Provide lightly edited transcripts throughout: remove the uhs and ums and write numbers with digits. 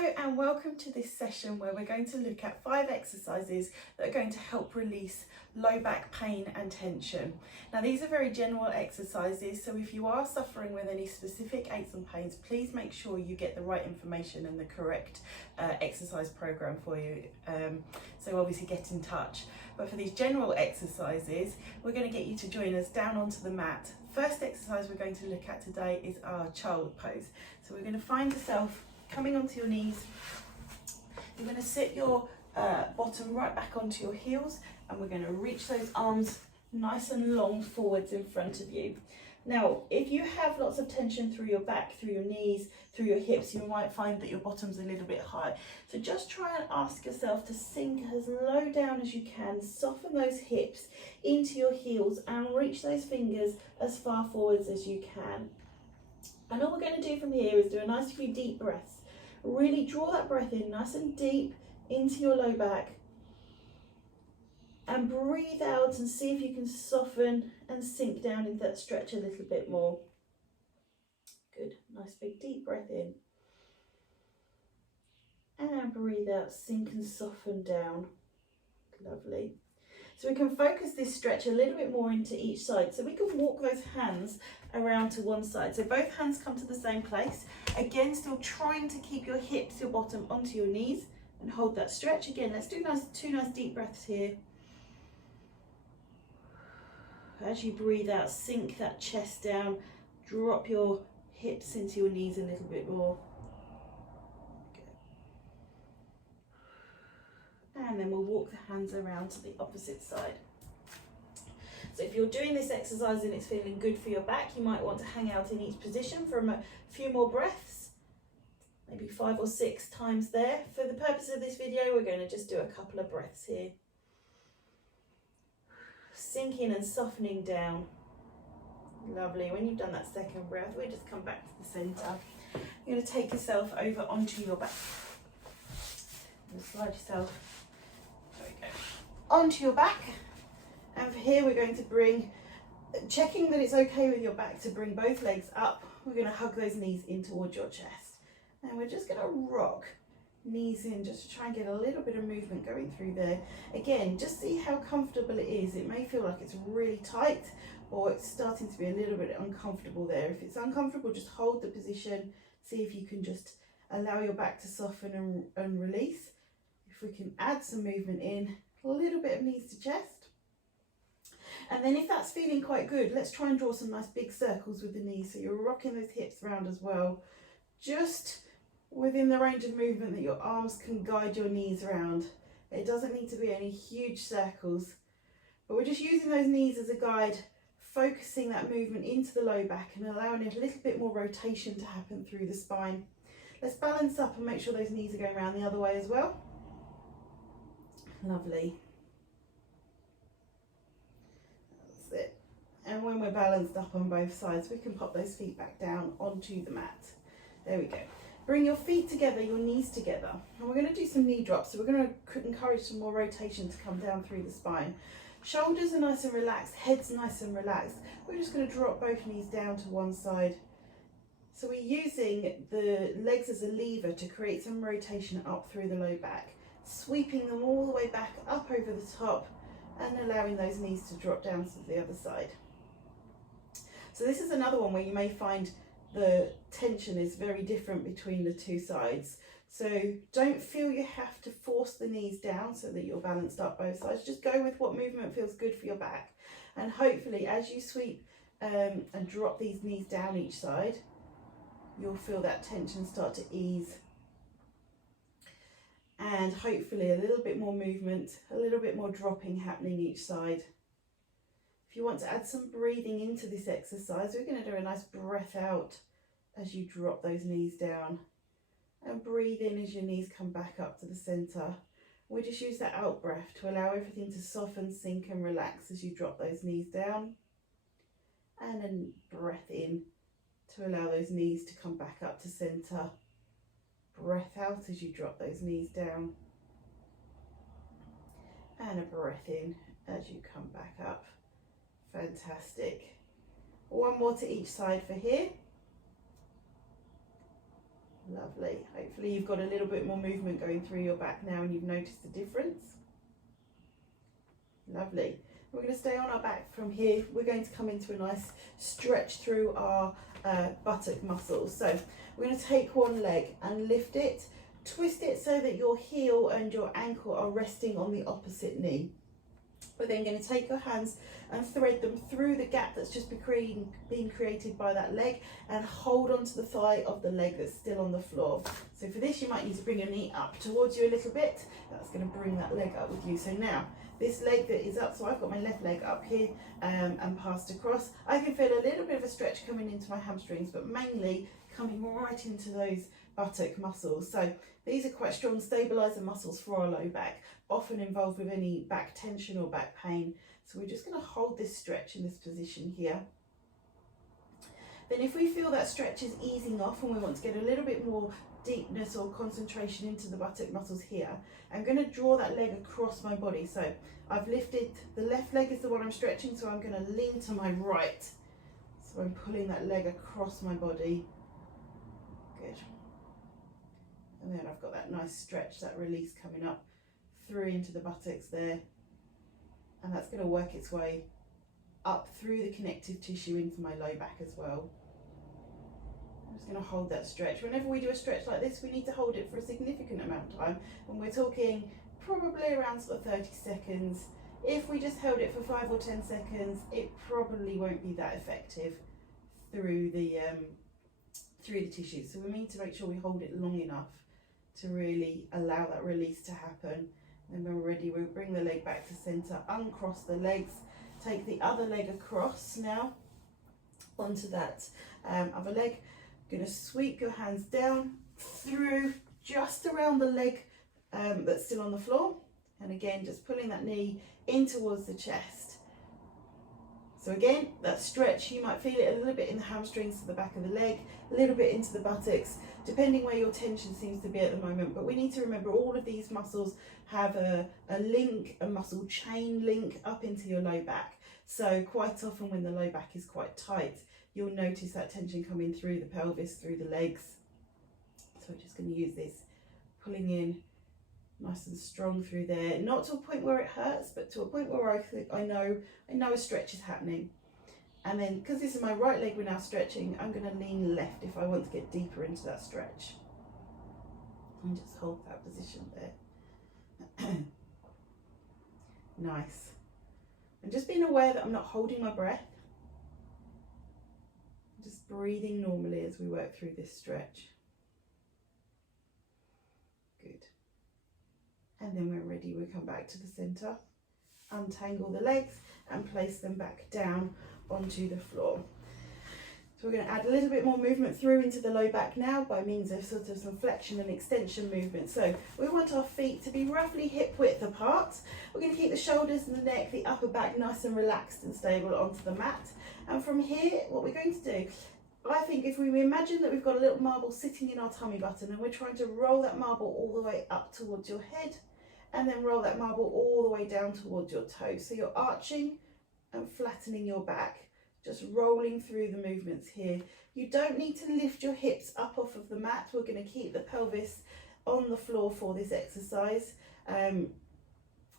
Hello and welcome to this session where we're going to look at 5 exercises that are going to help release low back pain and tension. Now these are very general exercises, so if you are suffering with any specific aches and pains, please make sure you get the right information and the correct exercise program for you. So obviously get in touch. But for these general exercises, we're going to get you to join us down onto the mat. First exercise we're going to look at today is our child pose. So we're going to find yourself coming onto your knees. You're going to sit your bottom right back onto your heels, and we're going to reach those arms nice and long forwards in front of you. Now, if you have lots of tension through your back, through your knees, through your hips, you might find that your bottom's a little bit high. So just try and ask yourself to sink as low down as you can, soften those hips into your heels and reach those fingers as far forwards as you can. And all we're going to do from here is do a nice few deep breaths. Really draw that breath in nice and deep into your low back. And breathe out and see if you can soften and sink down into that stretch a little bit more. Good. Nice big deep breath in. And breathe out, sink and soften down. Lovely. So we can focus this stretch a little bit more into each side. So we can walk those hands around to one side. So both hands come to the same place. Again, still trying to keep your hips, your bottom onto your knees and hold that stretch. Again, let's do two nice deep breaths here. As you breathe out, sink that chest down, drop your hips into your knees a little bit more. And then we'll walk the hands around to the opposite side. So if you're doing this exercise and it's feeling good for your back, you might want to hang out in each position for a few more breaths, maybe 5 or 6 times there. For the purpose of this video, we're going to just do a couple of breaths here. Sinking and softening down. Lovely. When you've done that second breath, we'll just come back to the centre. You're going to take yourself over onto your back. And slide yourself onto your back, and for here we're going to bring, checking that it's okay with your back to bring both legs up, we're going to hug those knees in towards your chest, and we're just going to rock knees in just to try and get a little bit of movement going through there. Again, just see how comfortable it is. It may feel like it's really tight or it's starting to be a little bit uncomfortable there. If it's uncomfortable, just hold the position, see if you can just allow your back to soften and release. If we can add some movement in, a little bit of knees to chest. And then if that's feeling quite good, let's try and draw some nice big circles with the knees. So you're rocking those hips around as well, just within the range of movement that your arms can guide your knees around. It doesn't need to be any huge circles, but we're just using those knees as a guide, focusing that movement into the low back and allowing a little bit more rotation to happen through the spine. Let's balance up and make sure those knees are going around the other way as well. Lovely. That's it. And when we're balanced up on both sides, we can pop those feet back down onto the mat. There we go. Bring your feet together, your knees together. And we're going to do some knee drops. So we're going to encourage some more rotation to come down through the spine. Shoulders are nice and relaxed, head's nice and relaxed. We're just going to drop both knees down to one side. So we're using the legs as a lever to create some rotation up through the low back, sweeping them all the way back up over the top and allowing those knees to drop down to the other side. So this is another one where you may find the tension is very different between the two sides. So don't feel you have to force the knees down so that you're balanced up both sides. Just go with what movement feels good for your back. And hopefully as you sweep and drop these knees down each side, you'll feel that tension start to ease. And hopefully a little bit more movement, a little bit more dropping happening each side. If you want to add some breathing into this exercise, we're going to do a nice breath out as you drop those knees down. And breathe in as your knees come back up to the centre. We just use that out breath to allow everything to soften, sink and relax as you drop those knees down. And then breath in to allow those knees to come back up to centre. Breath out as you drop those knees down. And a breath in as you come back up. Fantastic. One more to each side for here. Lovely. Hopefully you've got a little bit more movement going through your back now and you've noticed the difference. Lovely. We're going to stay on our back from here. We're going to come into a nice stretch through our buttock muscles. So we're going to take one leg and lift it, twist it so that your heel and your ankle are resting on the opposite knee. We're then going to take your hands and thread them through the gap that's just been created by that leg and hold onto the thigh of the leg that's still on the floor. So for this you might need to bring your knee up towards you a little bit. That's going to bring that leg up with you. So now this leg that is up, so I've got my left leg up here and passed across. I can feel a little bit of a stretch coming into my hamstrings, but mainly coming right into those buttock muscles. So these are quite strong stabilizer muscles for our low back, often involved with any back tension or back pain. So we're just going to hold this stretch in this position here. Then if we feel that stretch is easing off and we want to get a little bit more deepness or concentration into the buttock muscles here, I'm going to draw that leg across my body. So I've lifted, the left leg is the one I'm stretching, so I'm going to lean to my right. So I'm pulling that leg across my body. Good. And then I've got that nice stretch, that release coming up through into the buttocks there. And that's going to work its way up through the connective tissue into my low back as well. I'm just going to hold that stretch. Whenever we do a stretch like this, we need to hold it for a significant amount of time. And we're talking probably around sort of 30 seconds. If we just held it for 5 or 10 seconds, it probably won't be that effective through the tissues. So we need to make sure we hold it long enough to really allow that release to happen. And when we're ready, we'll bring the leg back to center, uncross the legs, take the other leg across now onto that other leg. Going to sweep your hands down through just around the leg that's still on the floor. And again, just pulling that knee in towards the chest. So again, that stretch, you might feel it a little bit in the hamstrings to the back of the leg, a little bit into the buttocks, depending where your tension seems to be at the moment. But we need to remember all of these muscles have a link, a muscle chain link up into your low back. So quite often when the low back is quite tight, you'll notice that tension coming through the pelvis, through the legs. So we're just going to use this, pulling in nice and strong through there, not to a point where it hurts, but to a point where I know a stretch is happening. And then, because this is my right leg we're now stretching, I'm going to lean left if I want to get deeper into that stretch. And just hold that position there. Nice. And just being aware that I'm not holding my breath. Just breathing normally as we work through this stretch. Good. And then when we're ready, we'll come back to the center, untangle the legs and place them back down onto the floor. So we're going to add a little bit more movement through into the low back now by means of sort of some flexion and extension movement. So we want our feet to be roughly hip width apart. We're going to keep the shoulders and the neck, the upper back nice and relaxed and stable onto the mat. And from here, what we're going to do, I think if we imagine that we've got a little marble sitting in our tummy button and we're trying to roll that marble all the way up towards your head and then roll that marble all the way down towards your toes. So you're arching and flattening your back, just rolling through the movements here. You don't need to lift your hips up off of the mat. We're going to keep the pelvis on the floor for this exercise.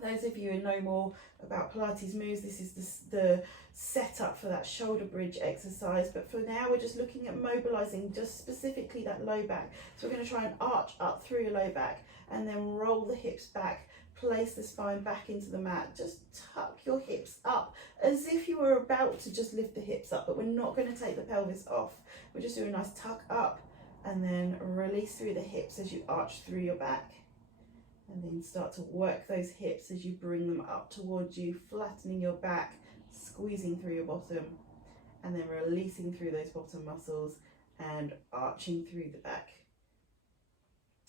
Those of you who know more about Pilates moves, this is the setup for that shoulder bridge exercise. But for now, we're just looking at mobilizing just specifically that low back. So we're going to try and arch up through your low back and then roll the hips back, place the spine back into the mat. Just tuck your hips up as if you were about to just lift the hips up, but we're not going to take the pelvis off. We're just doing a nice tuck up and then release through the hips as you arch through your back. And then start to work those hips as you bring them up towards you, flattening your back, squeezing through your bottom, and then releasing through those bottom muscles and arching through the back.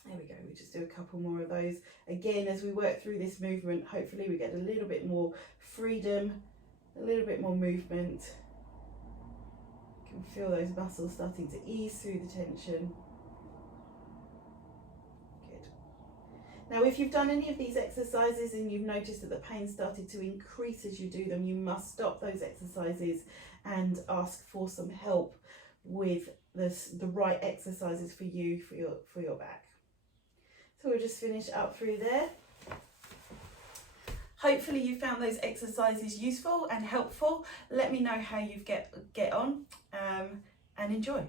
There we go, we just do a couple more of those. Again, as we work through this movement, hopefully we get a little bit more freedom, a little bit more movement. You can feel those muscles starting to ease through the tension. Now, if you've done any of these exercises and you've noticed that the pain started to increase as you do them, you must stop those exercises and ask for some help with the right exercises for you for your back. So we'll just finish up through there. Hopefully you found those exercises useful and helpful. Let me know how you get on and enjoy.